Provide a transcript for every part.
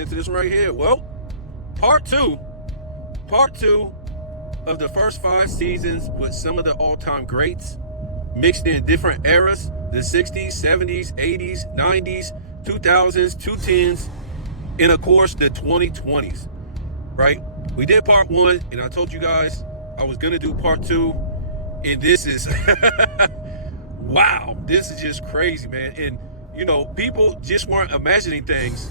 into this right here. Well, part two of the first 5 seasons with some of the all-time greats, mixed in different eras, the 60s, 70s, 80s, 90s, 2000s, 2010s, and of course the 2020s, right? We did part 1, and I told you guys I was gonna do part 2, and this is, wow, this is just crazy, man. And you know, people just weren't imagining things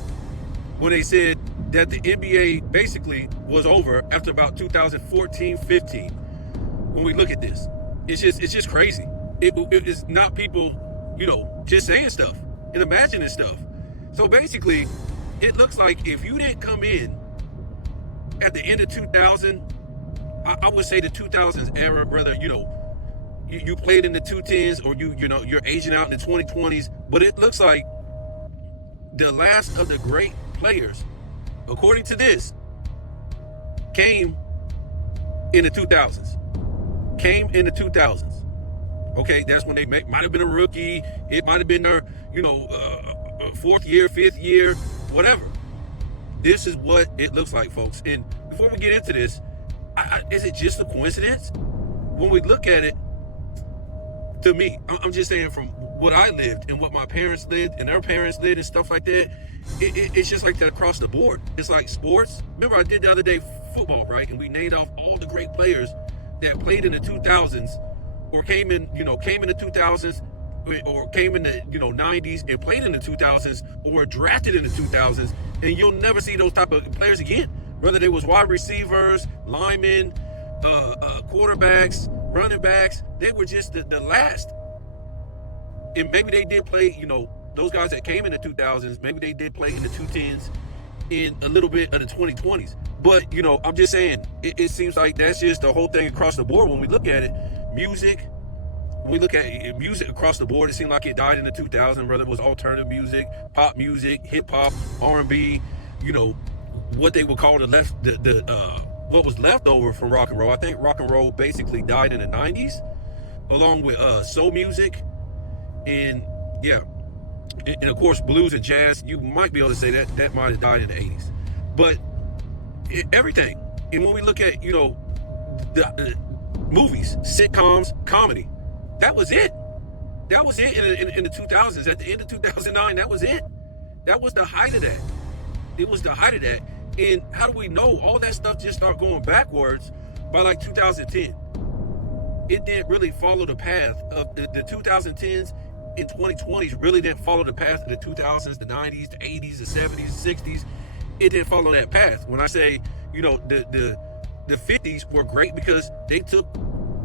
when they said that the NBA basically was over after about 2014-15. When we look at this, it's just crazy. It's not people, you know, just saying stuff and imagining stuff. So basically, it looks like if you didn't come in at the end of 2000, I would say the 2000s era, brother, you know, you played in the 2010s, or you're aging out in the 2020s, but it looks like the last of the great players, according to this, came in the 2000s. Okay, that's when they might have been a rookie. It might have been their, fourth year, fifth year, whatever. This is what it looks like, folks. And before we get into this, is it just a coincidence? When we look at it, to me, I'm just saying from what I lived and what my parents lived and their parents lived and stuff like that, it's just like that across the board. It's like sports. Remember I did the other day football, right? And we named off all the great players that played in the 2000s or came in the 2000s or came in the 90s and played in the 2000s or were drafted in the 2000s, and you'll never see those type of players again. Whether they was wide receivers, linemen, quarterbacks, running backs, they were just the last. And maybe they did play, those guys that came in the 2000s, maybe they did play in the 2010s, in a little bit of the 2020s. But, I'm just saying, it seems like that's just the whole thing across the board. When we look at it, music, when we look at music across the board, it seemed like it died in the 2000s, whether it was alternative music, pop music, hip hop, R&B, what they would call what was left over from rock and roll. I think rock and roll basically died in the 90s, along with soul music, and of course blues and jazz. You might be able to say that might have died in the 80s, but everything. And when we look at the movies, sitcoms, comedy, that was it. That was it in the 2000s. At the end of 2009, that was it. That was the height of that. It was the height of that. And how do we know all that stuff just started going backwards by like 2010? It didn't really follow the path of the 2010s and 2020s. Really didn't follow the path of the 2000s, the 90s, the 80s, the 70s, the 60s. It didn't follow that path. When I say, the 50s were great because they took,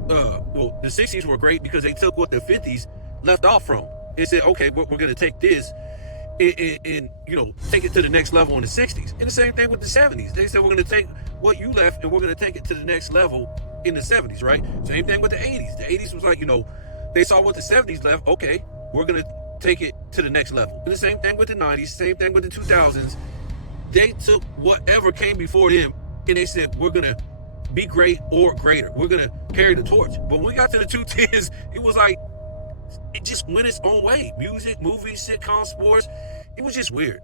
the 60s were great because they took what the 50s left off from and said, okay, we're going to take this and take it to the next level in the 60s. And the same thing with the 70s. They said, we're going to take what you left and we're going to take it to the next level in the 70s, right? Same thing with the 80s. The 80s was like, they saw what the 70s left. Okay, we're going to take it to the next level. And the same thing with the 90s, same thing with the 2000s. They took whatever came before them and they said, we're going to be great or greater. We're going to carry the torch. But when we got to the 2010s, it was like, it just went its own way. Music, movies, sitcoms, sports. It was just weird.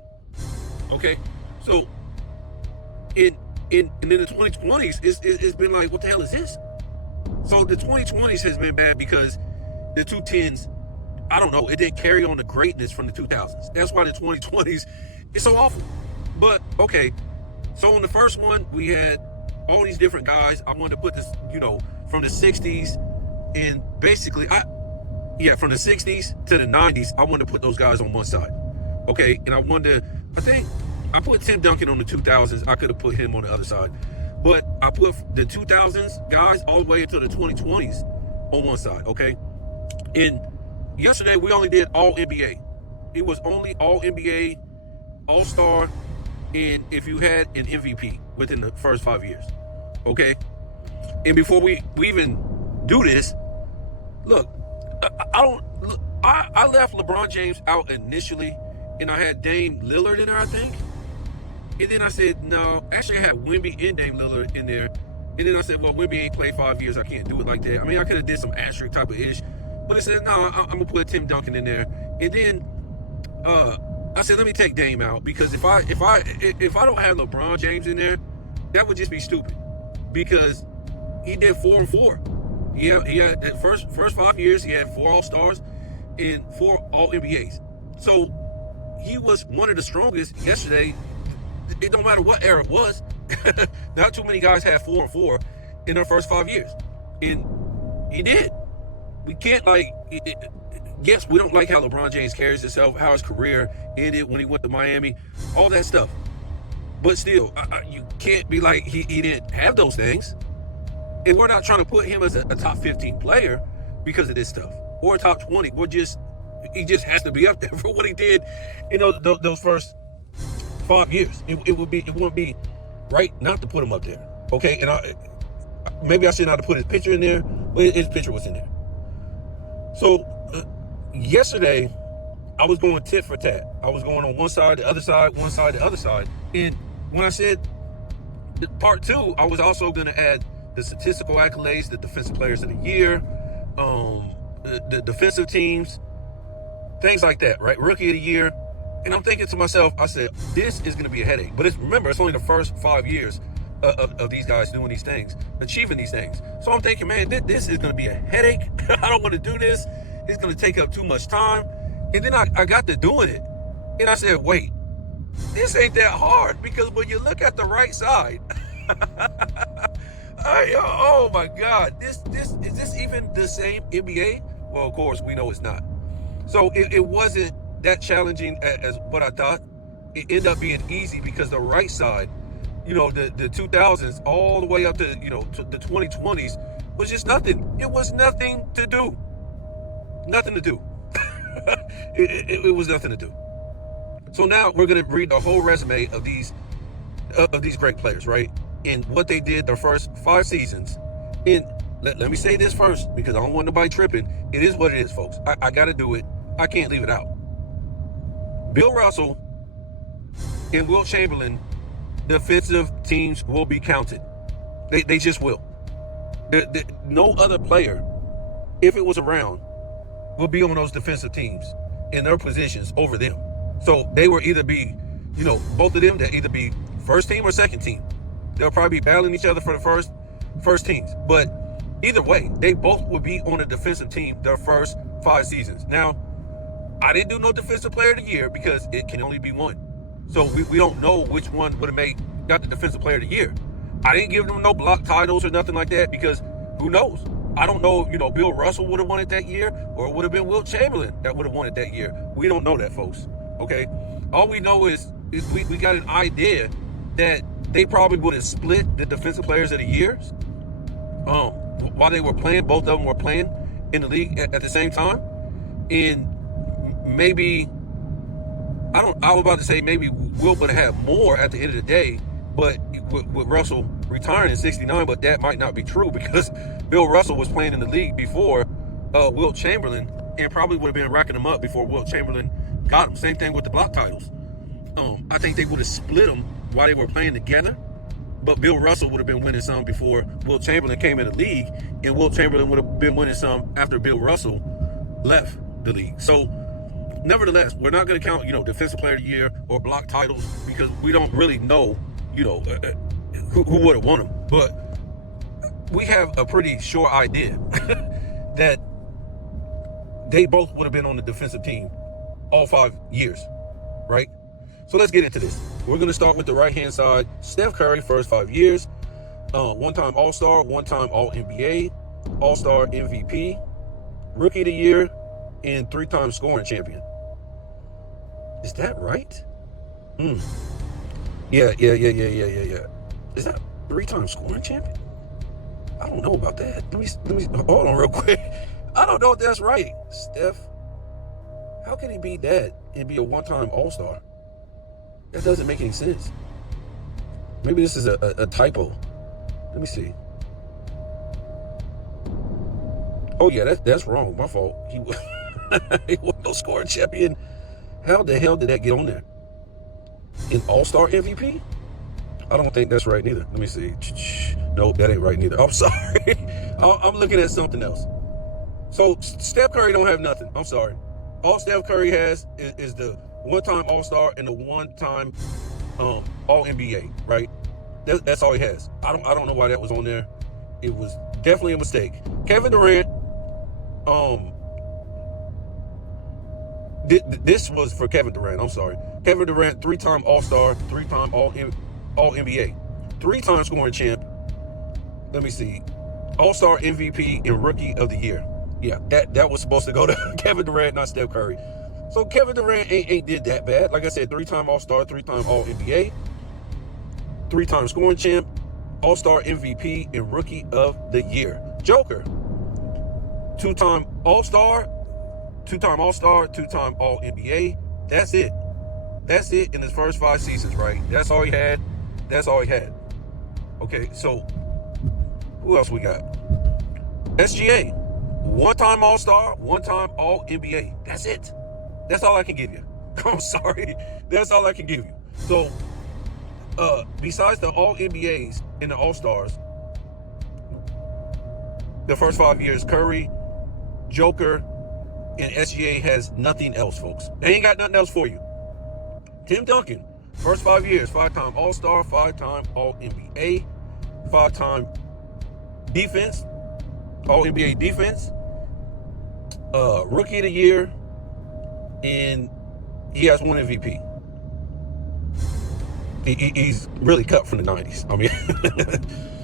Okay? So, in the 2020s, it's been like, what the hell is this? So the 2020s has been bad because the 2010s, I don't know, it didn't carry on the greatness from the 2000s. That's why the 2020s is so awful. But, okay, so in the first one, we had all these different guys. I wanted to put this, from the 60s, and basically, from the 60s to the 90s, I wanted to put those guys on one side. Okay, and I think I put Tim Duncan on the 2000s. I could have put him on the other side. But I put the 2000s guys all the way into the 2020s on one side, okay? And yesterday, we only did all NBA. It was only all NBA, all-star, and if you had an MVP within the first 5 years, okay? And before we even do this, look, I left LeBron James out initially, and I had Dame Lillard in there, I think. And then I said, no, actually I had Wemby and Dame Lillard in there. And then I said, well, Wemby ain't played 5 years. I can't do it like that. I mean, I could have did some asterisk type of ish. But I said, no, I'm going to put Tim Duncan in there. And then I said, let me take Dame out, because if I don't have LeBron James in there, that would just be stupid. Because he did 4 and 4. He had the first 5 years, he had 4 All-Stars and 4 All-NBAs. So he was one of the strongest yesterday. It don't matter what era it was. Not too many guys had 4 and 4 in their first 5 years. And he did. We can't yes, we don't like how LeBron James carries himself, how his career ended when he went to Miami, all that stuff. But still, you can't be like he didn't have those things. And we're not trying to put him as a top 15 player because of this stuff, or a top 20. He just has to be up there for what he did in those first 5 years. It wouldn't be right not to put him up there. Okay, and maybe I should not have put his picture in there, but his picture was in there. So yesterday, I was going tit for tat. I was going on one side, the other side, one side, the other side. And when I said part 2, I was also going to add the statistical accolades, the defensive players of the year, the defensive teams, things like that, right? Rookie of the year. And I'm thinking to myself, I said, this is going to be a headache. But remember, it's only the first 5 years of these guys doing these things, achieving these things. So I'm thinking, man, this is going to be a headache. I don't want to do this. It's going to take up too much time. And then I got to doing it. And I said, wait, this ain't that hard, because when you look at the right side, oh my God, is this even the same NBA? Well, of course, we know it's not. So it wasn't that challenging as what I thought. It ended up being easy because the right side, the 2000s all the way up to, to the 2020s was just nothing. It was nothing to do. Nothing to do. It was nothing to do. So now we're going to read the whole resume of these great players, right? And what they did their first 5 seasons. And let me say this first, because I don't want nobody tripping. It is what it is, folks. I got to do it. I can't leave it out. Bill Russell and Wilt Chamberlain, defensive teams will be counted. They just will. No other player, if it was around, will be on those defensive teams in their positions over them. So they will either be, both of them, they'll either be first team or second team. They'll probably be battling each other for the first teams. But either way, they both will be on a defensive team their first 5 seasons. Now, I didn't do no defensive player of the year because it can only be one. So we don't know which one would have got the defensive player of the year. I didn't give them no block titles or nothing like that, because who knows? I don't know, Bill Russell would have won it that year, or it would have been Wilt Chamberlain that would have won it that year. We don't know that, folks. Okay? All we know is we got an idea that they probably would have split the defensive players of the years. While they were playing, both of them were playing in the league at the same time. And maybe, I was about to say maybe Wilt would have had more at the end of the day, but with Russell retiring in 69, but that might not be true, because Bill Russell was playing in the league before Wilt Chamberlain, and probably would have been racking them up before Wilt Chamberlain got them. Same thing with the block titles. I think they would have split them while they were playing together, but Bill Russell would have been winning some before Wilt Chamberlain came in the league, and Wilt Chamberlain would have been winning some after Bill Russell left the league. So nevertheless, we're not going to count, defensive player of the year or block titles, because we don't really know, who would have won them. But we have a pretty sure idea that they both would have been on the defensive team all 5 years, right? So let's get into this. We're going to start with the right-hand side. Steph Curry, first 5 years, one-time All-Star, one-time All-NBA, All-Star MVP, Rookie of the Year, and 3-time scoring champion. Is that right? Yeah. Is that 3-time scoring champion? I don't know about that. Let me hold on real quick. I don't know if that's right. Steph, how can he be that and be a one-time All-Star? That doesn't make any sense. Maybe this is a typo. Let me see. Oh yeah, that's wrong. My fault. He was no scoring champion. How the hell did that get on there? An All-Star MVP? I don't think that's right neither. Let me see. Nope, that ain't right neither. I'm sorry. I'm looking at something else. So Steph Curry don't have nothing. I'm sorry. All Steph Curry has is the one-time All-Star, and a one-time All-NBA. Right? That's all he has. I don't know why that was on there. It was definitely a mistake. Kevin Durant. This was for Kevin Durant. I'm sorry. Kevin Durant, 3-time All-Star, 3-time All-NBA, 3-time scoring champ. Let me see. All-Star MVP and Rookie of the Year. Yeah, that was supposed to go to Kevin Durant, not Steph Curry. So Kevin Durant ain't did that bad. Like I said, 3-time All-Star, 3-time All-NBA, 3-time scoring champ, All-Star MVP, and Rookie of the Year. Joker, 2-time All-Star, 2-time All-Star, 2-time All-NBA. That's it. That's it in his first 5 seasons, right? That's all he had. That's all he had. Okay, so who else we got? SGA, 1-time All-Star, 1-time All-NBA. That's it. That's all I can give you. I'm sorry. That's all I can give you. So, besides the All-NBAs and the All-Stars, the first 5 years, Curry, Joker, and SGA has nothing else, folks. They ain't got nothing else for you. Tim Duncan, first 5 years, 5-time All-Star, 5-time All-NBA, 5-time defense, All-NBA defense, Rookie of the Year, and he has 1 MVP. He's really cut from the 90s. I mean,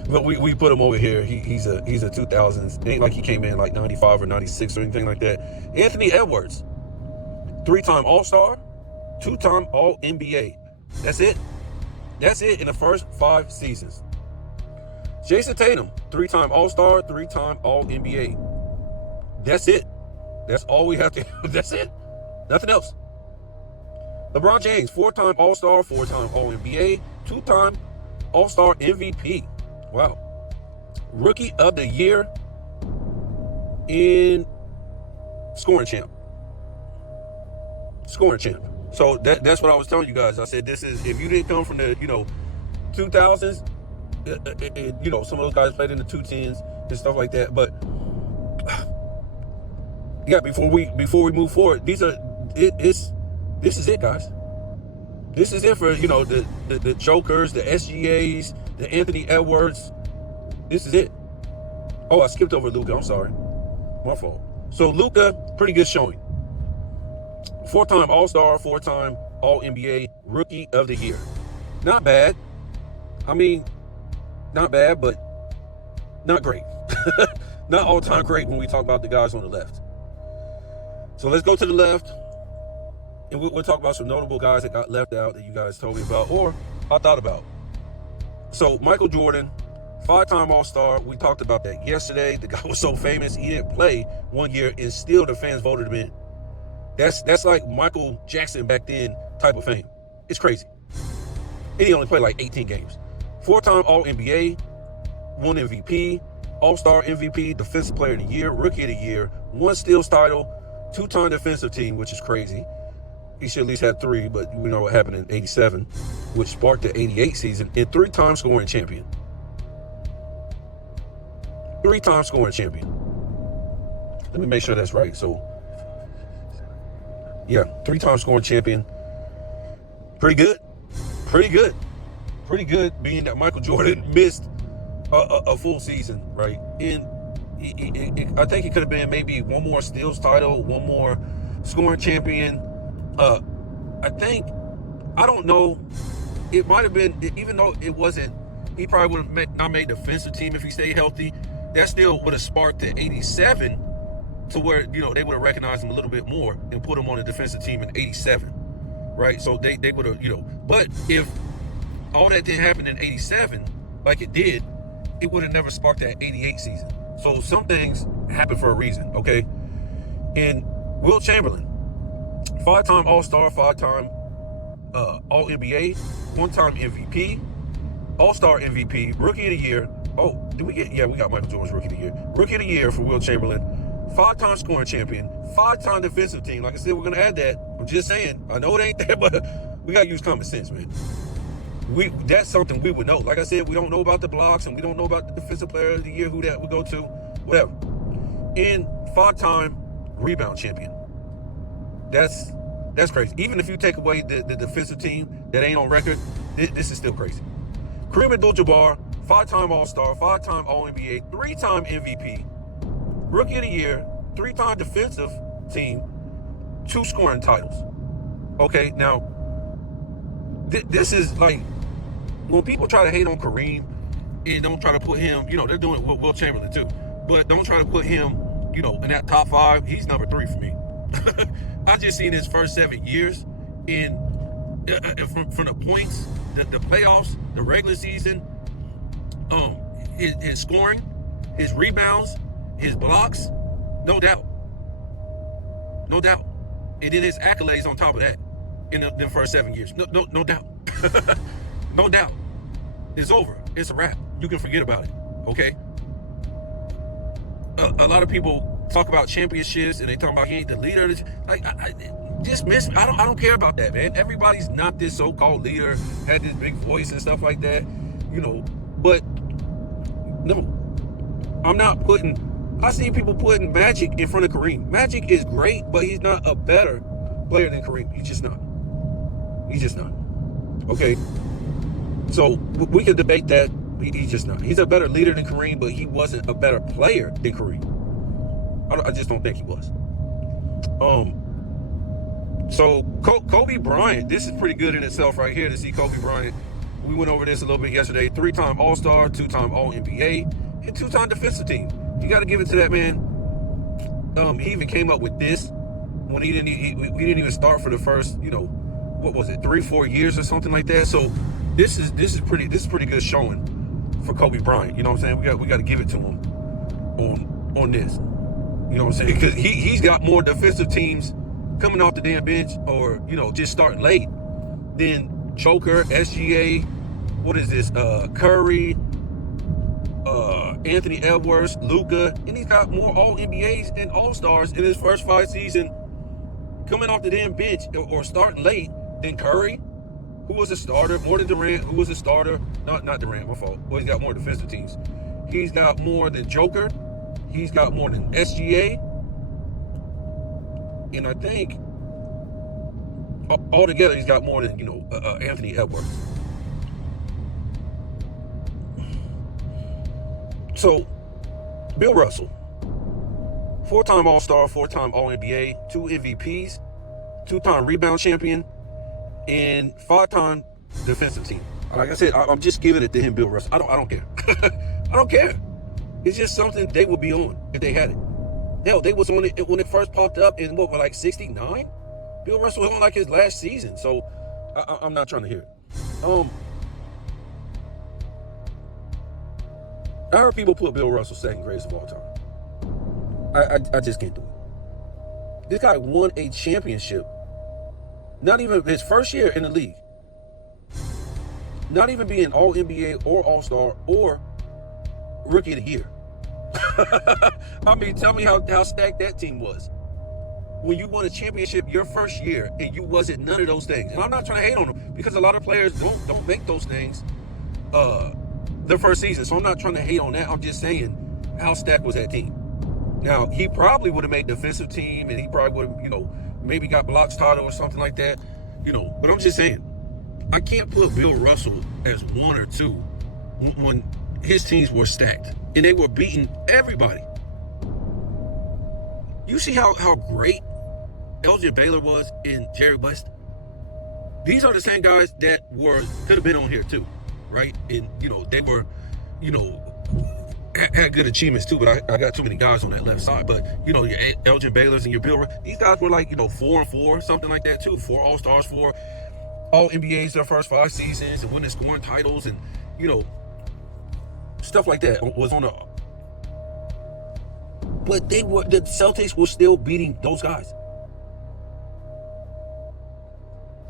but we put him over here. He's a 2000s. Ain't like he came in like 95 or 96 or anything like that. Anthony Edwards, 3-time All-Star, 2-time All-NBA. That's it. That's it in the first 5 seasons. Jason Tatum, 3-time All-Star, 3-time All-NBA. That's it. That's all we have to. That's it. Nothing else. LeBron James, 4-time All-Star, 4-time All-NBA, 2-time All-Star MVP. Wow. Rookie of the Year in scoring champ. Scoring champ. So that's what I was telling you guys. I said this is, if you didn't come from the 2000s, some of those guys played in the 210s and stuff like that. But yeah, before we move forward, this is it, guys. This is it for the Jokers, the SGAs, the Anthony Edwards. This is it. Oh, I skipped over Luka. I'm sorry, my fault. So Luka, pretty good showing. 4-time All-Star, 4-time All-NBA, Rookie of the Year. Not bad. I mean, not bad, but not great. Not all-time great when we talk about the guys on the left. So let's go to the left, and we'll talk about some notable guys that got left out that you guys told me about or I thought about. So Michael Jordan, 5-time All-Star. We talked about that yesterday. The guy was so famous, he didn't play 1 year, and still the fans voted him in. That's like Michael Jackson back then type of fame. It's crazy. And he only played like 18 games. 4-time All-NBA, 1 MVP, All-Star MVP, Defensive Player of the Year, Rookie of the Year, 1 steals title, 2-time defensive team, which is crazy. He should at least have 3, but we know what happened in 87, which sparked the 88 season, and 3-time scoring champion. 3-time scoring champion. Let me make sure that's right. So, yeah, 3-time scoring champion. Pretty good. Pretty good. Pretty good, being that Michael Jordan missed a full season, right? And I think it could have been maybe 1 more steals title, 1 more scoring champion. I don't know. It might have been, even though it wasn't, he probably would have not made defensive team if he stayed healthy. That still would have sparked the 87 to where, they would have recognized him a little bit more and put him on the defensive team in 87, right? So they would have, but if all that didn't happen in 87, like it did, it would have never sparked that 88 season. So some things happen for a reason, okay? And Wilt Chamberlain, 5-time All-Star, 5-time All-NBA, 1-time MVP, All-Star MVP, Rookie of the Year. Oh, we got Michael Jordan's Rookie of the Year. Rookie of the Year for Wilt Chamberlain, 5-time scoring champion, 5-time defensive team. Like I said, we're going to add that. I'm just saying. I know it ain't there, but we got to use common sense, man. That's something we would know. Like I said, we don't know about the blocks, and we don't know about the defensive player of the year, who that would go to, whatever. And 5-time rebound champion. That's That's crazy. Even if you take away the defensive team that ain't on record, this is still crazy. Kareem Abdul-Jabbar, 5-time All-Star, 5-time All-NBA, 3-time MVP, Rookie of the Year, 3-time defensive team, 2 scoring titles. Okay, now, this is like, when people try to hate on Kareem and don't try to put him, they're doing it with Wilt Chamberlain too, but don't try to put him, in that top 5. He's number 3 for me. I just seen his first 7 years from the points, the playoffs, the regular season, his scoring, his rebounds, his blocks, no doubt. And then his accolades on top of that in the first 7 years. No doubt. No doubt. It's over. It's a wrap. You can forget about it. Okay? A lot of people talk about championships and they talk about he ain't the leader. Like, dismiss. I don't care about that, man. Everybody's not this so-called leader, had this big voice and stuff like that, But no, I'm not putting. I see people putting Magic in front of Kareem. Magic is great, but he's not a better player than Kareem. He's just not. Okay. So we can debate that. He's just not. He's a better leader than Kareem, but he wasn't a better player than Kareem. I just don't think he was. So Kobe Bryant, this is pretty good in itself right here to see Kobe Bryant. We went over this a little bit yesterday. 3-time All-Star, 2-time All-NBA, and 2-time defensive team. You got to give it to that man. He even came up with this when he didn't even start for the first, what was it, 3-4 years or something like that. So this is pretty good showing for Kobe Bryant. You know what I'm saying? We got to give it to him on this. You know what I'm saying? Because he's got more defensive teams coming off the damn bench or, just starting late than Joker, SGA, what is this, Curry, Anthony Edwards, Luka, and he's got more All-NBAs and All-Stars in his first 5 seasons coming off the damn bench or starting late than Curry, who was a starter, more than Durant, who was a starter. Not Durant, my fault. Well, he's got more defensive teams. He's got more than Joker. He's got more than SGA. And I think altogether he's got more than, Anthony Edwards. So, Bill Russell, 4-time All-Star, 4-time All-NBA, 2 MVPs, 2-time rebound champion, and 5-time defensive team. Like I said, I'm just giving it to him, Bill Russell. I don't care. I don't care. It's just something they would be on if they had it. Hell, they was on it when it first popped up in what, like 69? Bill Russell was on like his last season, so I'm not trying to hear it. I heard people put Bill Russell second greatest of all time. I just can't do it. This guy won a championship. Not even his first year in the league. Not even being All-NBA or All-Star or Rookie of the Year. I mean, tell me how stacked that team was. When you won a championship your first year and you wasn't none of those things. And I'm not trying to hate on them because a lot of players don't make those things their first season. So I'm not trying to hate on that. I'm just saying how stacked was that team. Now, he probably would have made defensive team and he probably would have, maybe got blocks title or something like that. But I'm just saying, I can't put Bill Russell as 1 or 2 when his teams were stacked and they were beating everybody. You see how great Elgin Baylor was in Jerry West? These are the same guys that could have been on here too, right? And, they were, had good achievements too, but I got too many guys on that left side. But, your Elgin Baylors and your Bill, these guys were like, 4-4, something like that too. 4 All-Stars, 4 All-NBAs their first 5 seasons and winning scoring titles and, stuff like that was on the... But the Celtics were still beating those guys.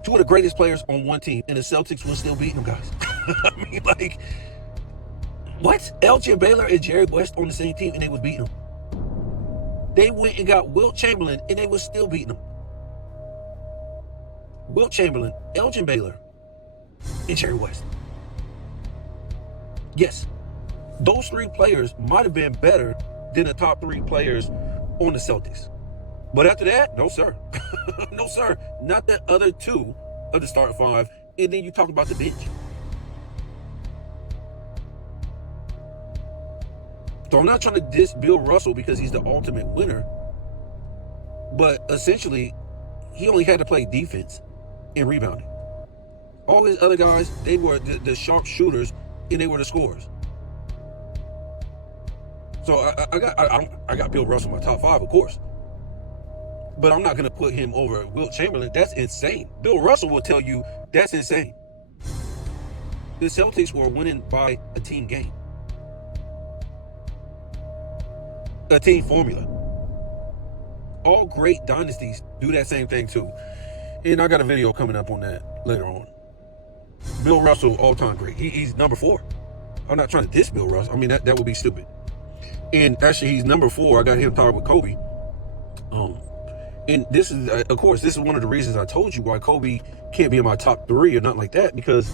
2 of the greatest players on one team, and the Celtics were still beating them guys. I mean, like, what? Elgin Baylor and Jerry West on the same team, and they was beating them. They went and got Wilt Chamberlain, and they was still beating them. Wilt Chamberlain, Elgin Baylor, and Jerry West. Yes, those 3 players might have been better than the top 3 players on the Celtics. But after that, no sir. No sir. Not the other two of the starting five. And then you talk about the bench. So I'm not trying to diss Bill Russell because he's the ultimate winner. But essentially, he only had to play defense and rebounding. All his other guys, they were the sharp shooters and they were the scorers. So I got Bill Russell in my top five, of course. But I'm not going to put him over Wilt Chamberlain. That's insane. Bill Russell will tell you that's insane. The Celtics were winning by a team game. A team formula. All great dynasties do that same thing too. And I got a video coming up on that later on. Bill Russell, all-time great. He's number 4. I'm not trying to diss Bill Russell. I mean, that would be stupid. And actually, he's number 4. I got him tied with Kobe. And this is, of course, this is one of the reasons I told you why Kobe can't be in my top 3 or nothing like that, because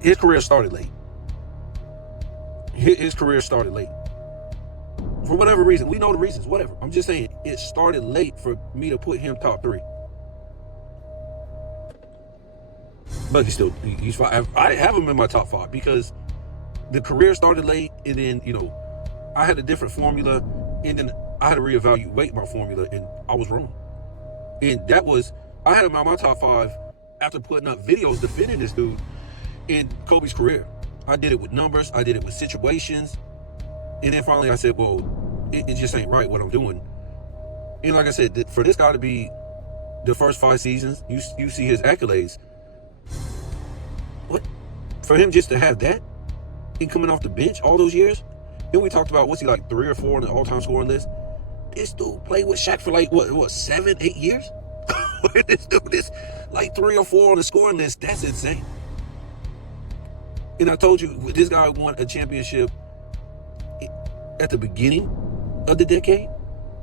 his career started late. His career started late. For whatever reason. We know the reasons, whatever. I'm just saying, it started late for me to put him top 3. But he's fine. I have him in my top 5 because the career started late, and then, I had a different formula, and then I had to reevaluate my formula, and I was wrong. And I had him on my top 5 after putting up videos defending this dude in Kobe's career. I did it with numbers, I did it with situations, and then finally I said, well, it just ain't right what I'm doing. And like I said, for this guy to be the first 5 seasons, you see his accolades. What? For him just to have that and coming off the bench all those years? Then we talked about, what's he like, 3 or 4 on the all-time scoring list? This dude played with Shaq for like, what 7, 8 years? This dude is like 3 or 4 on the scoring list. That's insane. And I told you, this guy won a championship at the beginning of the decade,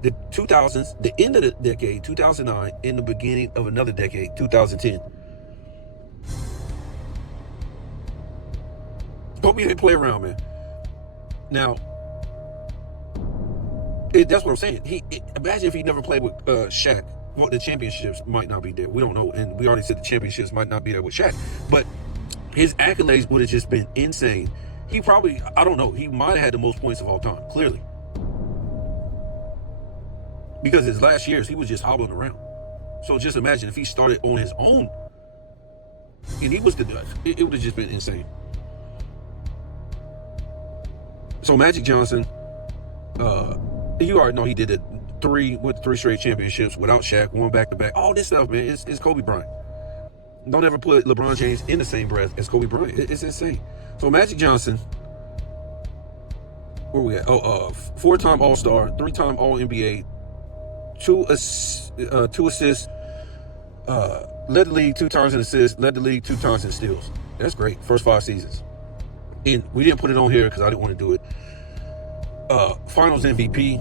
the 2000s, the end of the decade, 2009, in the beginning of another decade, 2010. Kobe didn't play around, man. Now, that's what I'm saying. Imagine if he never played with Shaq. Well, the championships might not be there. We don't know. And we already said the championships might not be there with Shaq. But his accolades would have just been insane. He probably, I don't know, he might have had the most points of all time, clearly. Because his last years, he was just hobbling around. So just imagine if he started on his own and he was the Dutch. It would have just been insane. So Magic Johnson, you already know he did it with 3 straight championships without Shaq, 1 back-to-back. All this stuff, man, it's Kobe Bryant. Don't ever put LeBron James in the same breath as Kobe Bryant. It's insane. So Magic Johnson, where we at? 4-time All-Star, 3-time All-NBA, 2 assists, led the league 2 times in assists, led the league 2 times in steals. That's great. First 5 seasons. And we didn't put it on here because I didn't want to do it. Finals MVP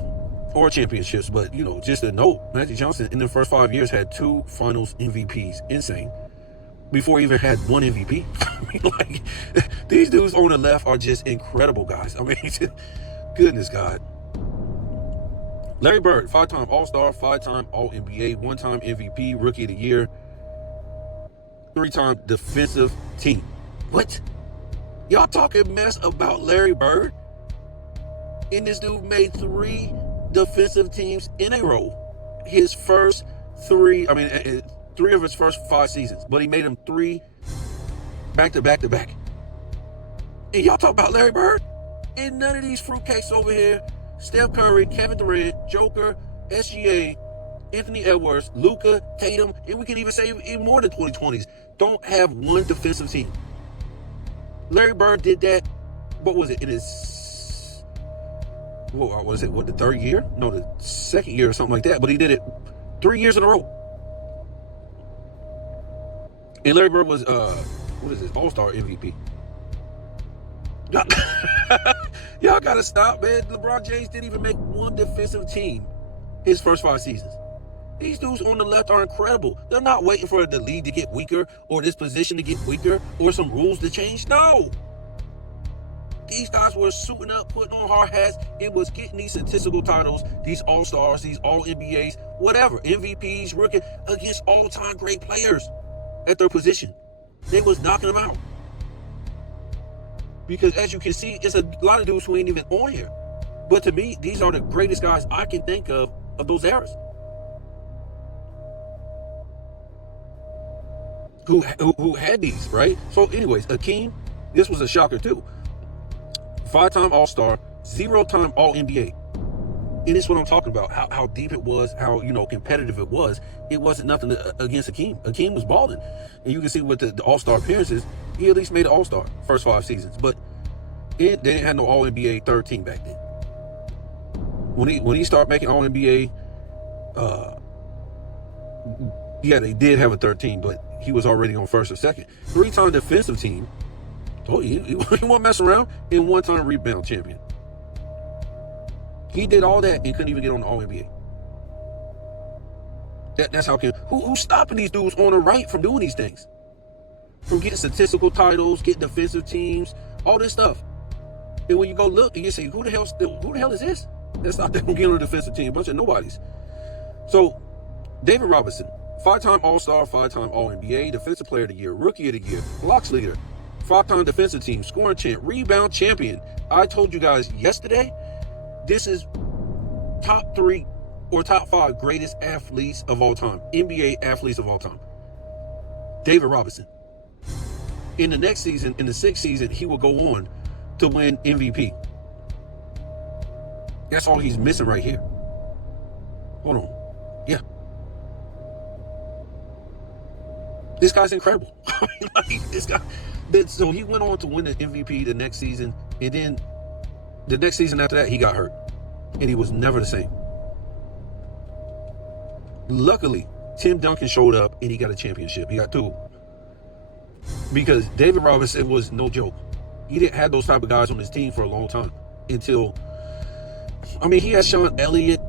or championships, but just a note, Magic Johnson in the first 5 years had 2 finals MVPs. Insane. Before he even had 1 MVP. I mean, like, these dudes on the left are just incredible guys. I mean, goodness God. Larry Bird, 5-time All-Star, 5-time All-NBA, 1-time MVP, Rookie of the Year, 3-time Defensive Team. What? Y'all talking mess about Larry Bird? And this dude made 3 defensive teams in a row. His first 3 of his first 5 seasons. But he made them 3 back-to-back-to-back. And y'all talk about Larry Bird? And none of these fruitcakes over here, Steph Curry, Kevin Durant, Joker, SGA, Anthony Edwards, Luka, Tatum, and we can even say even more than 2020s, don't have 1 defensive team. Larry Bird did that, what was it, in his, the 3rd year? No, the 2nd year or something like that, but he did it 3 years in a row. And Larry Bird was, All-Star MVP. Y'all gotta stop, man. LeBron James didn't even make 1 defensive team his first 5 seasons. These dudes on the left are incredible. They're not waiting for the league to get weaker or this position to get weaker or some rules to change. No. These guys were suiting up, putting on hard hats. It was getting these statistical titles, these all-stars, these all-NBAs, whatever, MVPs, rookie, against all-time great players at their position. They was knocking them out. Because as you can see, it's a lot of dudes who ain't even on here. But to me, these are the greatest guys I can think of those eras. Who had these, right? So anyways, Akeem, this was a shocker too. 5-time All-Star, 0-time All-NBA. And it's what I'm talking about, how deep it was, how, competitive it was. It wasn't nothing against Akeem. Akeem was balling. And you can see with the All-Star appearances, he at least made an All-Star first 5 seasons. But they didn't have no All-NBA third team back then. When he started making All-NBA, yeah, they did have a third team, but he was already on first or second. 3-time defensive team. Oh, he won't mess around. And 1-time rebound champion. He did all that and couldn't even get on the All-NBA. That's how who's stopping these dudes on the right from doing these things? From getting statistical titles, getting defensive teams, all this stuff. And when you go look and you say, who the hell is this? That's not them getting on a defensive team. A bunch of nobodies. So, David Robinson, 5-time All-Star, 5-time All-NBA, Defensive Player of the Year, Rookie of the Year, blocks leader, 5-time defensive team, scoring champ, rebound champion. I told you guys yesterday, this is top 3 or top 5 greatest athletes of all time, NBA athletes of all time. David Robinson. In the next season, in the 6th season, he will go on to win MVP. That's all he's missing right here. Hold on. Yeah. This guy's incredible. This guy. So he went on to win the MVP the next season, and then the next season after that, he got hurt, and he was never the same. Luckily, Tim Duncan showed up, and he got a championship. He got 2. Because David Robinson was no joke. He didn't have those type of guys on his team for a long time until, he had Sean Elliott.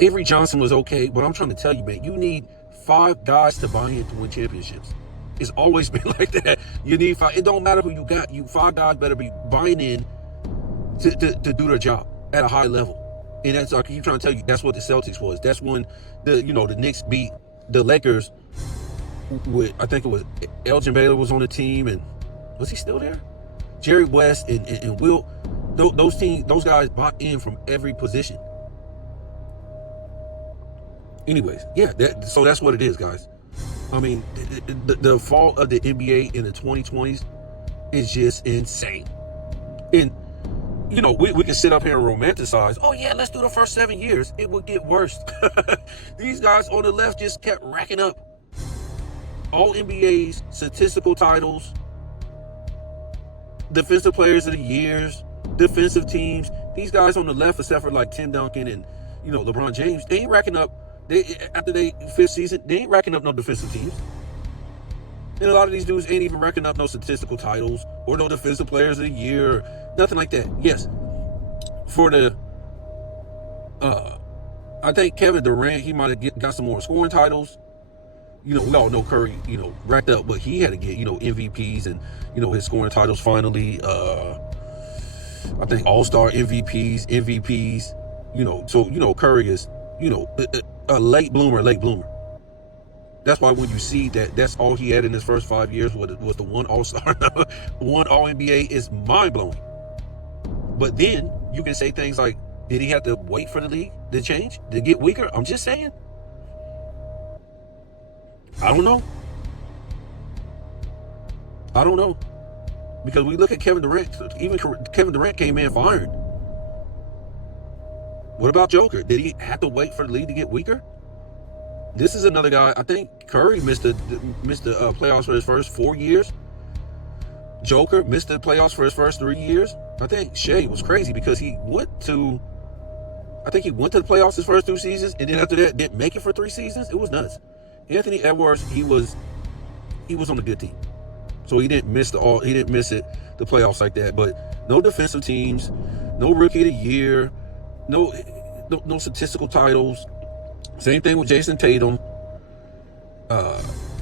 Avery Johnson was okay, but I'm trying to tell you, man, you need 5 guys to buy in to win championships. It's always been like that. You need 5. It don't matter who you got. 5 guys better be buying in to do their job at a high level. And that's, I keep trying to tell you, that's what the Celtics was. That's when the Knicks beat the Lakers with, I think it was Elgin Baylor was on the team, and was he still there? Jerry West and Wilt. Those guys bought in from every position. Anyways, yeah, so that's what it is, guys. The fall of the NBA in the 2020s is just insane. And, we can sit up here and romanticize, oh yeah, let's do the first 7 years. It would get worse. These guys on the left just kept racking up all NBAs, statistical titles, defensive players of the years, defensive teams. These guys on the left, except for like Tim Duncan and, LeBron James, they ain't racking up. After their 5th season, they ain't racking up no defensive teams. And a lot of these dudes ain't even racking up no statistical titles or no defensive players of the year, or nothing like that. Yes, for the, I think Kevin Durant, he might have got some more scoring titles. We all know Curry, racked up, but he had to get, MVPs and, his scoring titles finally. I think All-Star MVPs, so, Curry is, a late bloomer. That's why when you see that that's all he had in his first 5 years was the 1 All-Star, 1 All-NBA, is mind-blowing. But then you can say things like, did he have to wait for the league to change, to get weaker? I'm just saying. I don't know. Because we look at Kevin Durant, even Kevin Durant came in firing. What about Joker? Did he have to wait for the league to get weaker? This is another guy. I think Curry missed the playoffs for his first 4 years. Joker missed the playoffs for his first 3 years. I think Shea was crazy because he went to the playoffs his first 2 seasons, and then after that didn't make it for 3 seasons. It was nuts. Anthony Edwards, he was on the good team, so he didn't miss the playoffs like that. But no defensive teams, no rookie of the year. No statistical titles. Same thing with Jason Tatum.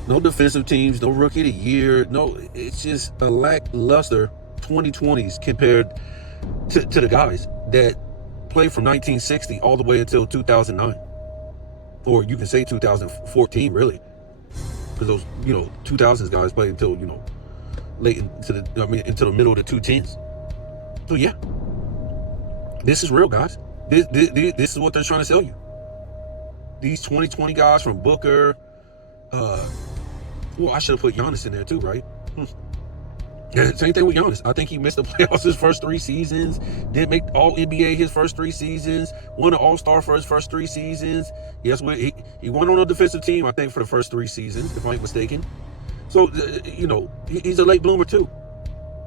No defensive teams, no rookie of the year. No, it's just a lackluster 2020s compared to the guys that played from 1960 all the way until 2009. Or you can say 2014, really. Because those, 2000s guys played until, late into the middle of the 2010s. So yeah, this is real, guys. This is what they're trying to sell you. These 2020 guys from Booker. Well, I should have put Giannis in there too, right? Yeah, same thing with Giannis. I think he missed the playoffs his first 3 seasons. Didn't make All-NBA his first 3 seasons. Won an All-Star for his first 3 seasons. Yes, he won on a defensive team, I think, for the first 3 seasons, if I'm not mistaken. So, he's a late bloomer too.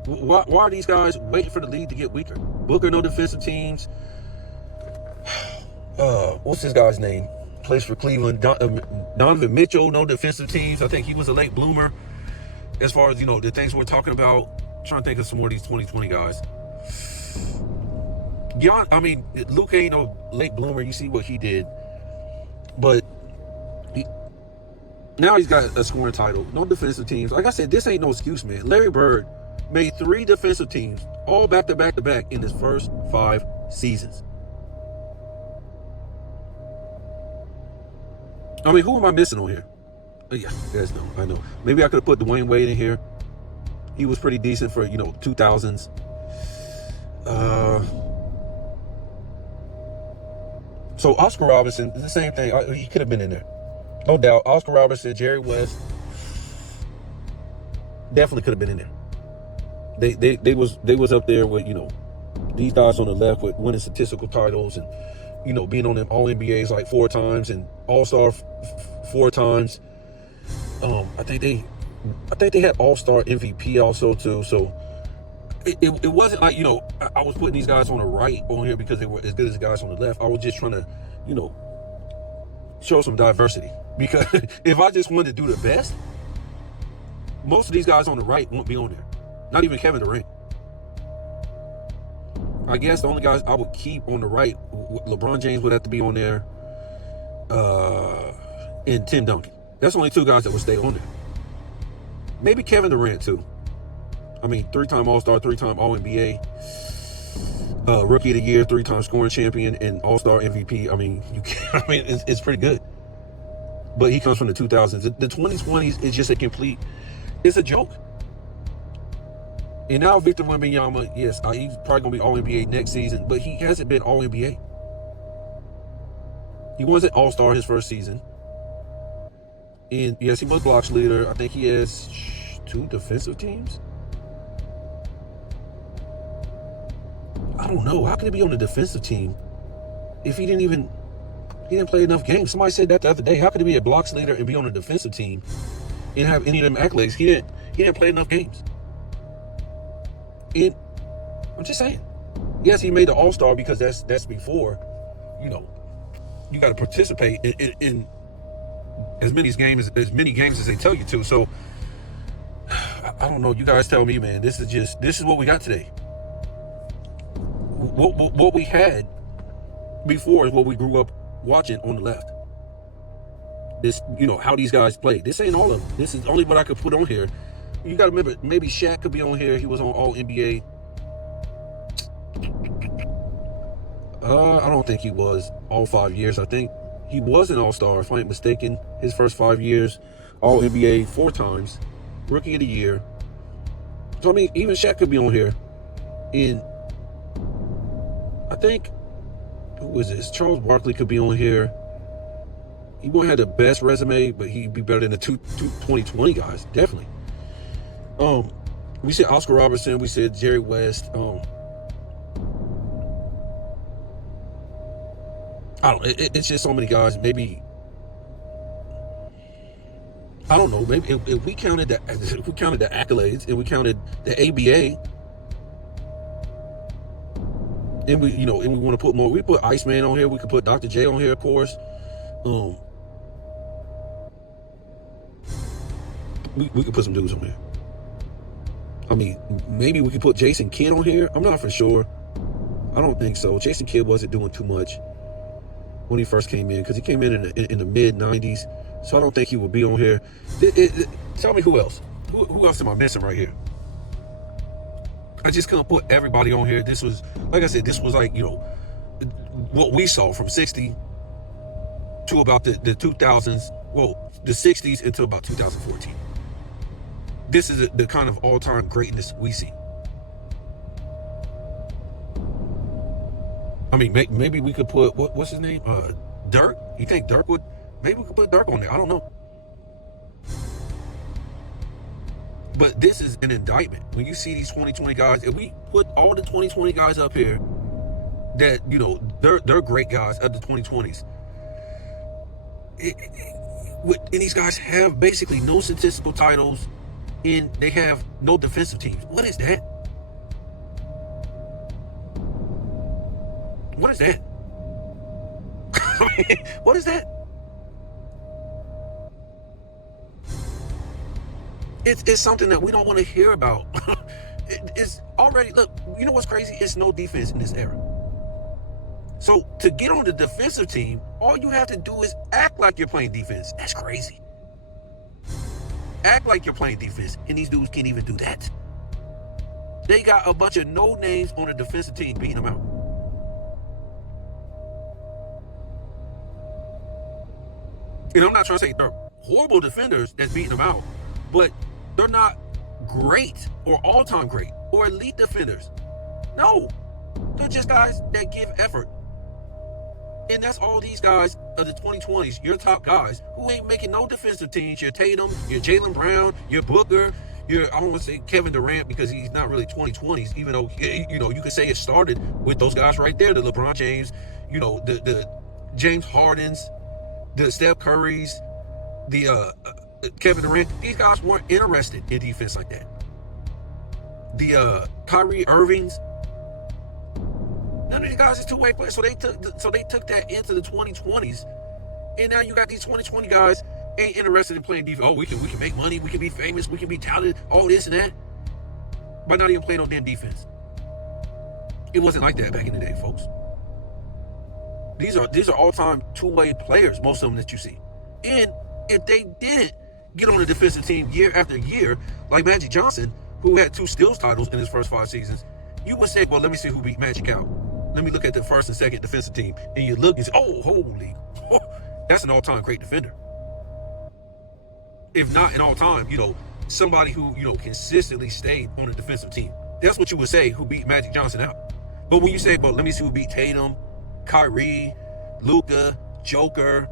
Why are these guys waiting for the league to get weaker? Booker, no defensive teams. What's this guy's name? Plays for Cleveland. Donovan Mitchell, no defensive teams. I think he was a late bloomer. As far as, the things we're talking about, I'm trying to think of some more of these 2020 guys. Luke ain't no late bloomer. You see what he did. But now he's got a scoring title. No defensive teams. Like I said, this ain't no excuse, man. Larry Bird made 3 defensive teams, all back to back to back in his first 5 seasons. Who am I missing on here? Yeah, guys know. I know. Maybe I could have put Dwayne Wade in here. He was pretty decent for, 2000s. So Oscar Robertson, the same thing. He could have been in there. No doubt. Oscar Robertson, Jerry West, definitely could have been in there. They was up there with, these guys on the left with winning statistical titles and, being on them All-NBAs like 4 times and All-Star 4 times. I think they had All-Star MVP also too. So it wasn't like, I was putting these guys on the right on here because they were as good as the guys on the left. I was just trying to, show some diversity. Because if I just wanted to do the best, most of these guys on the right won't be on there. Not even Kevin Durant. I guess the only guys I would keep on the right, LeBron James would have to be on there, and Tim Duncan. That's only 2 guys that would stay on there. Maybe Kevin Durant too. 3-time All-Star, 3-time All-NBA, Rookie of the Year, 3-time scoring champion, and All-Star MVP. It's pretty good. But he comes from the 2000s. The 2020s is just it's a joke. And now Victor Wembanyama, yes, he's probably going to be All-NBA next season, but he hasn't been All-NBA. He wasn't All-Star his first season. And yes, he was blocks leader. I think he has 2 defensive teams. I don't know. How could he be on the defensive team if he didn't play enough games? Somebody said that the other day. How could he be a blocks leader and be on the defensive team and have any of them accolades? He didn't play enough games. And I'm just saying. Yes, he made the All-Star because that's before, you got to participate in as many games as they tell you to. So I don't know. You guys tell me, man. This is what we got today. What we had before is what we grew up watching on the left. This, how these guys play. This ain't all of them. This is only what I could put on here. You got to remember, maybe Shaq could be on here. He was on All-NBA. I don't think he was all 5 years. I think he was an All-Star, if I'm not mistaken. His first 5 years, All-NBA 4 times, Rookie of the Year. So, even Shaq could be on here. And I think, who is this? Charles Barkley could be on here. He won't have the best resume, but he'd be better than the 2020 guys, definitely. We said Oscar Robertson. We said Jerry West. It's just so many guys. Maybe I don't know. Maybe if we counted the accolades and we counted the ABA, and we want to put more. We put Iceman on here. We could put Dr. J on here, of course. We could put some dudes on here. Maybe we could put Jason Kidd on here. I'm not for sure. I don't think so. Jason Kidd wasn't doing too much when he first came in, because he came in the mid 90s. So I don't think he will be on here. Tell me who else. Who else am I missing right here? I just couldn't put everybody on here. This was, like I said, this was like, what we saw from 60 to about the 2000s. Well, the 60s until about 2014. This is the kind of all-time greatness we see. I mean, maybe we could put, what's his name? Dirk? You think Dirk would? Maybe we could put Dirk on there. I don't know. But this is an indictment. When you see these 2020 guys, if we put all the 2020 guys up here, that, they're great guys of the 2020s. And these guys have basically no statistical titles, and they have no defensive teams. What is that? What is that? I mean, what is that? It's something that we don't want to hear about. It's already, look, you know what's crazy? It's no defense in this era. So to get on the defensive team, all you have to do is act like you're playing defense. That's crazy. Act like you're playing defense, and these dudes can't even do that. They got a bunch of no names on the defensive team beating them out. And I'm not trying to say they're horrible defenders that's beating them out, but they're not great or all-time great or elite defenders. No, they're just guys that give effort. And that's all these guys of the 2020s, your top guys, who ain't making no defensive teams. Your Tatum, your Jaylen Brown, your Booker, I don't want to say Kevin Durant because he's not really 2020s, even though, you could say it started with those guys right there, the LeBron James, the James Hardens, the Steph Currys, the Kevin Durant. These guys weren't interested in defense like that. The Kyrie Irvings, none of these guys is two-way players. So they took that into the 2020s, and now you got these 2020 guys ain't interested in playing defense. Oh, we can make money, we can be famous, we can be talented, all this and that, but not even playing no damn defense. It wasn't like that back in the day, folks. These are all-time two-way players, most of them that you see. And if they didn't get on the defensive team year after year, like Magic Johnson, who had 2 steals titles in his first 5 seasons, you would say, well, let me see who beat Magic out. Let me look at the first and second defensive team. And you look and say, oh, holy, that's an all-time great defender. If not an all-time, somebody who, consistently stayed on the defensive team. That's what you would say who beat Magic Johnson out. But when you say, well, let me see who beat Tatum, Kyrie, Luka, Joker,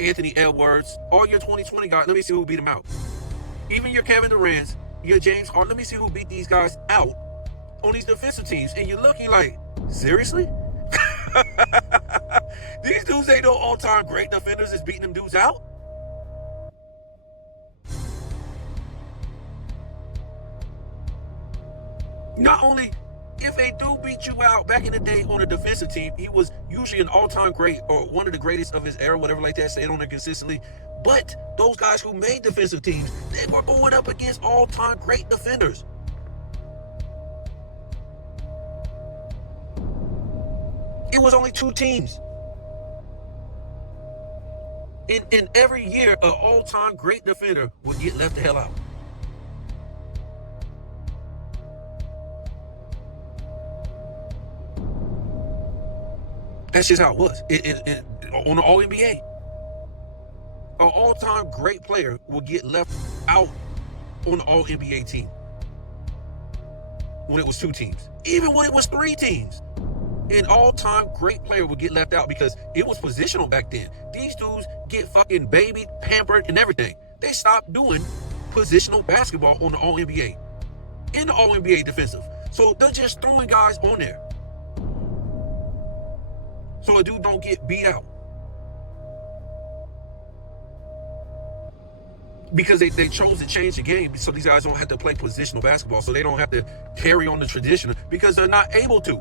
Anthony Edwards, all your 2020 guys, let me see who beat them out. Even your Kevin Durant's, your James Harden, let me see who beat these guys out on these defensive teams. And you're looking like, seriously? These dudes ain't no all-time great defenders that's beating them dudes out? Not only, if they do beat you out back in the day on a defensive team, he was usually an all-time great or one of the greatest of his era, whatever like that, stayed on there consistently. But those guys who made defensive teams, they were going up against all-time great defenders. It was only 2 teams. In every year, an all-time great defender would get left the hell out. That's just how it was. On the All-NBA, an all-time great player will get left out on the All-NBA team when it was 2 teams. Even when it was 3 teams, an all-time great player would get left out because it was positional back then. These dudes get fucking babied, pampered, and everything. They stopped doing positional basketball on the All-NBA. In the All-NBA defensive. So they're just throwing guys on there, so a dude don't get beat out. Because they chose to change the game so these guys don't have to play positional basketball, so they don't have to carry on the tradition because they're not able to.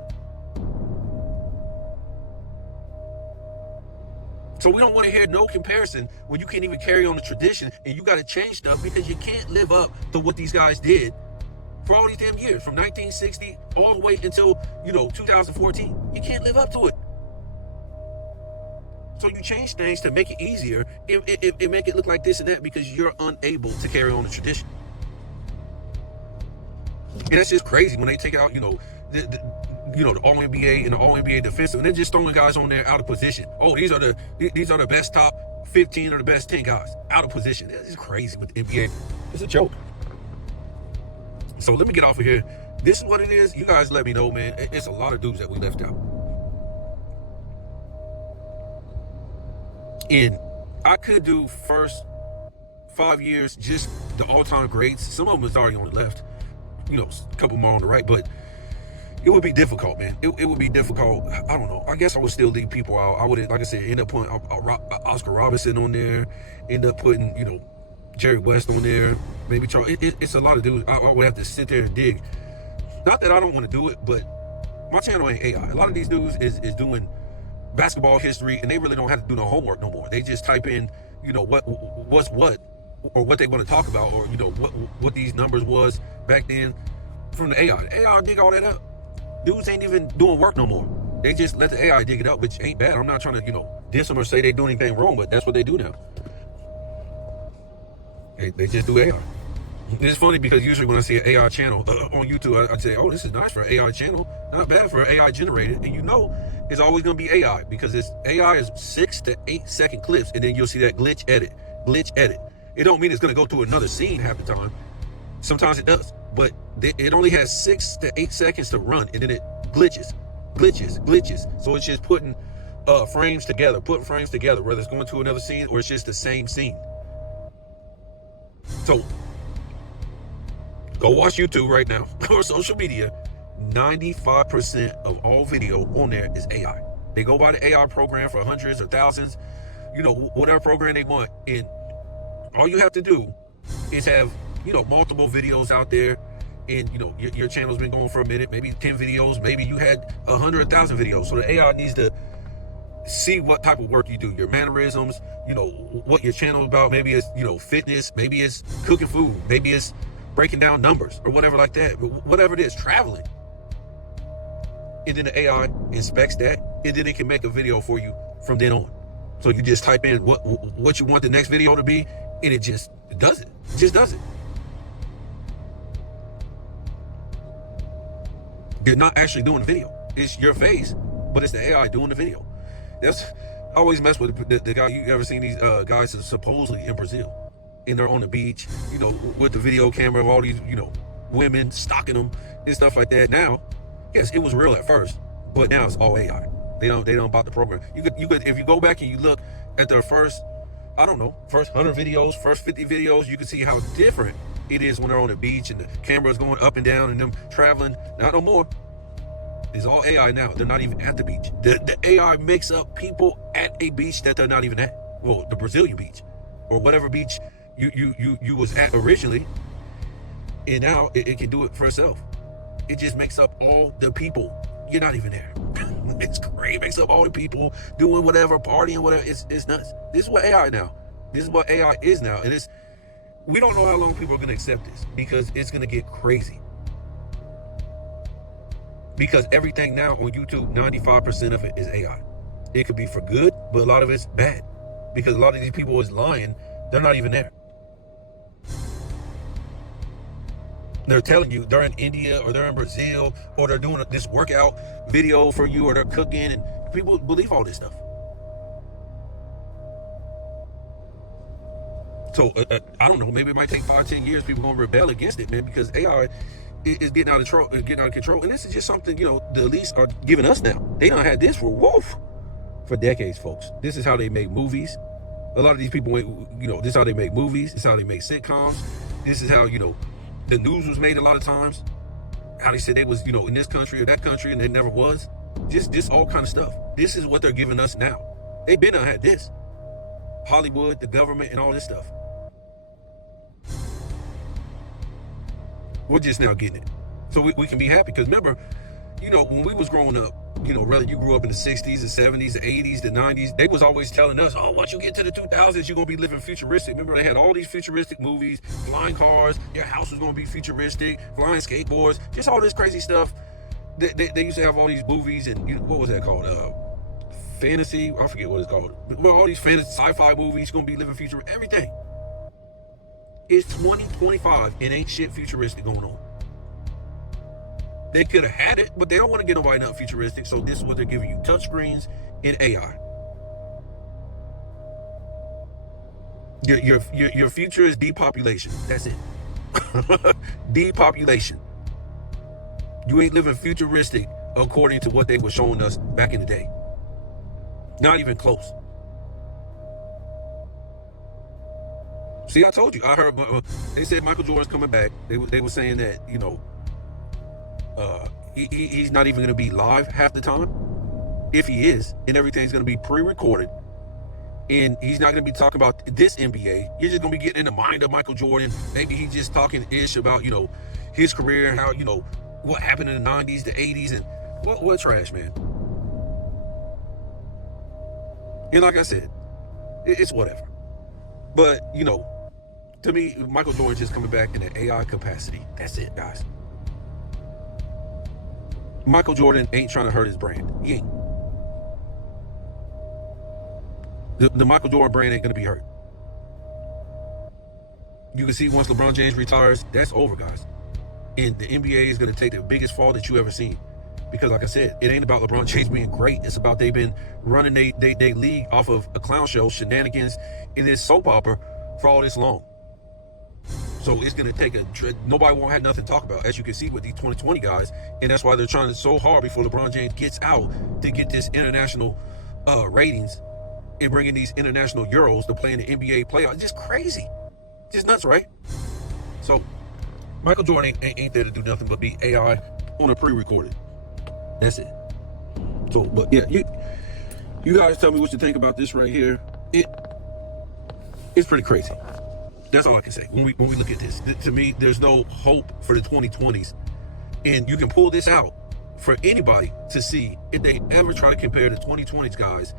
So we don't want to hear no comparison when you can't even carry on the tradition and you got to change stuff because you can't live up to what these guys did for all these damn years, from 1960 all the way until, 2014. You can't live up to it. So you change things to make it easier. It make it look like this and that because you're unable to carry on the tradition. And that's just crazy when they take out, the All NBA and the All NBA defensive, and they're just throwing guys on there out of position. Oh, these are the best top 15 or the best 10 guys out of position. It's crazy with the NBA. It's a joke. So let me get off of here. This is what it is. You guys let me know, man. It's a lot of dudes that we left out. And I could do first 5 years, just the all-time greats. Some of them is already on the left. A couple more on the right, but it would be difficult, man. It would be difficult. I don't know. I guess I would still leave people out. I would, like I said, end up putting Oscar Robertson on there, end up putting, Jerry West on there, maybe Charles. It's a lot of dudes. I would have to sit there and dig. Not that I don't want to do it, but my channel ain't AI. A lot of these dudes is doing basketball history, and they really don't have to do no homework no more. They just type in, what's what, or what they want to talk about, or what these numbers was back then from the AI. The AI dig all that up. Dudes ain't even doing work no more. They just let the AI dig it up, which ain't bad. I'm not trying to diss them or say they do anything wrong, but that's what they do now. They just do AI. It's funny because usually when I see an AI channel on YouTube, I'd say, oh, this is nice for an AI channel. Not bad for an AI generated. And it's always going to be AI because AI is 6 to 8 second clips, and then you'll see that glitch edit. It don't mean it's going to go to another scene half the time. Sometimes it does, but it only has 6 to 8 seconds to run, and then it glitches. So it's just putting frames together, whether it's going to another scene or it's just the same scene. So go watch YouTube right now or social media. 95% of all video on there is AI. They go by the AI program for hundreds or thousands, whatever program they want. And all you have to do is have, multiple videos out there. And, your channel's been going for a minute, maybe 10 videos, maybe you had 100,000 videos. So the AI needs to see what type of work you do, your mannerisms, what your channel is about. Maybe it's, fitness, maybe it's cooking food, maybe it's breaking down numbers or whatever like that. Whatever it is, traveling. And then the AI inspects that, and then it can make a video for you from then on. So you just type in what you want the next video to be, and it just does it. It just does it. You're not actually doing the video. It's your face, but it's the AI doing the video. I always mess with the guy. You ever seen these guys that are supposedly in Brazil, and they're on the beach, with the video camera of all these, women stalking them and stuff like that. Now, yes, it was real at first, but now it's all AI. They don't bought the program. You could if you go back and you look at their first 100 videos, first 50 videos, you can see how different it is when they're on the beach and the camera is going up and down and them traveling. Not no more. It's all AI now. They're not even at the beach. The AI makes up people at a beach that they're not even at. Well, the Brazilian beach or whatever beach you was at originally, and now it can do it for itself. It just makes up all the people. You're not even there. It's great. It makes up all the people doing whatever, partying, whatever. It's nuts. This is what AI now. This is what AI is now, and we don't know how long people are going to accept this because it's going to get crazy. Because everything now on YouTube, 95% of it is AI. It could be for good, but a lot of it's bad. Because a lot of these people is lying. They're not even there. They're telling you they're in India or they're in Brazil or they're doing this workout video for you or they're cooking, and people believe all this stuff. So I don't know, maybe it might take 5-10 years. People gonna rebel against it, man, because AI is getting out of control. And this is just something, the elites are giving us now. They done had this for decades, folks. This is how they make movies. A lot of these people, this is how they make movies. This is how they make sitcoms. This is how, the news was made a lot of times. How they said they was, in this country or that country, and they never was. Just all kind of stuff. This is what they're giving us now. They been done had this. Hollywood, the government, and all this stuff. We're just now getting it. So we can be happy. Because remember, when we was growing up, whether you grew up in the 60s, the 70s, the 80s, the 90s, they was always telling us, oh, once you get to the 2000s, you're going to be living futuristic. Remember, they had all these futuristic movies, flying cars, your house was going to be futuristic, flying skateboards, just all this crazy stuff. They used to have all these movies, and what was that called? fantasy, I forget what it's called. Well, all these fantasy sci-fi movies gonna be living future, everything. It's 2025 and ain't shit futuristic going on. They could have had it, but they don't want to get nobody nothing futuristic, so this is what they're giving you: touchscreens and AI. Your future is depopulation. That's it. Depopulation. You ain't living futuristic according to what they were showing us back in the day. Not even close. See, I told you. I heard they said Michael Jordan's coming back. They were saying that, you know, he's not even going to be live half the time. If he is, and everything's going to be pre-recorded, and he's not going to be talking about this NBA. You're just going to be getting in the mind of Michael Jordan. Maybe he's just talking ish about, you know, his career and how, you know, what happened in the 90s, the 80s, and what trash, man. And like I said, it's whatever. But, you know, to me, Michael Jordan's just coming back in an AI capacity. That's it, guys. Michael Jordan ain't trying to hurt his brand. He ain't. The Michael Jordan brand ain't going to be hurt. You can see once LeBron James retires, that's over, guys. And the NBA is going to take the biggest fall that you ever seen. Because like I said, it ain't about LeBron James being great. It's about they've been running they league off of a clown show, shenanigans, in this soap opera for all this long. So it's going to take nobody won't have nothing to talk about, as you can see with these 2020 guys. And that's why they're trying so hard before LeBron James gets out to get this international ratings and bringing these international Euros to play in the NBA playoffs. Just crazy. Just nuts, right? So Michael Jordan ain't there to do nothing but be AI on a pre-recorded. That's it. So, but yeah, you guys tell me what you think about this right here. It's pretty crazy. That's all I can say when we look at this. To me, there's no hope for the 2020s, and you can pull this out for anybody to see if they ever try to compare the 2020s guys,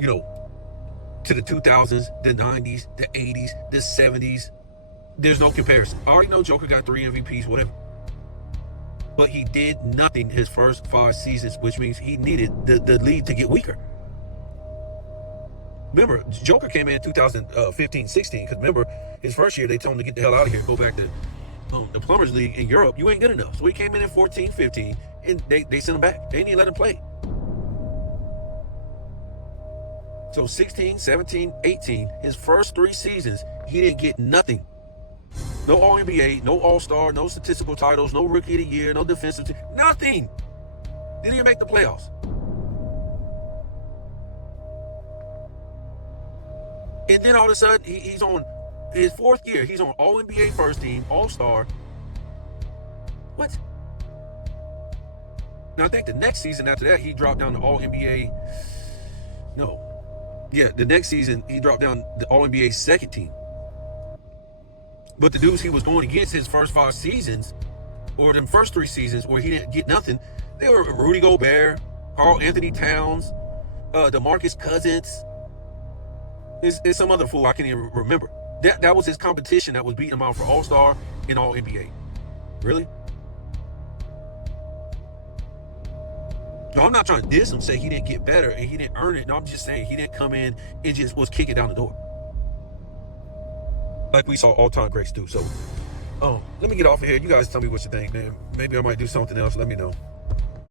you know, to the 2000s, the 90s, the 80s, the 70s. There's no comparison. I already know Joker got 3 MVPs, whatever. But he did nothing his first 5 seasons, which means he needed the league to get weaker. Remember, Joker came in 2015-16, because remember, his first year, they told him to get the hell out of here, go back to the Plumbers League in Europe. You ain't good enough. So he came in 14-15, and they sent him back. They didn't even let him play. So 16, 17, 18, his first 3 seasons, he didn't get nothing. No All-NBA, no All-Star, no statistical titles, no Rookie of the Year, no defensive team, nothing. Didn't even make the playoffs. And then all of a sudden, he's on his 4th year. He's on All-NBA first team, All-Star. What? Now, I think the next season after that, he dropped down to All-NBA. No. Yeah, the next season, he dropped down the All-NBA second team. But the dudes he was going against his first 5 seasons, or them first 3 seasons where he didn't get nothing, they were Rudy Gobert, Karl Anthony Towns, DeMarcus Cousins. It's some other fool I can't even remember. That was his competition that was beating him out for All-Star and All-NBA. Really? No, I'm not trying to diss him, say he didn't get better and he didn't earn it. No, I'm just saying he didn't come in and just was kicking down the door, like we saw all-time greats do. So, let me get off of here. You guys tell me what you think, man. Maybe I might do something else. Let me know.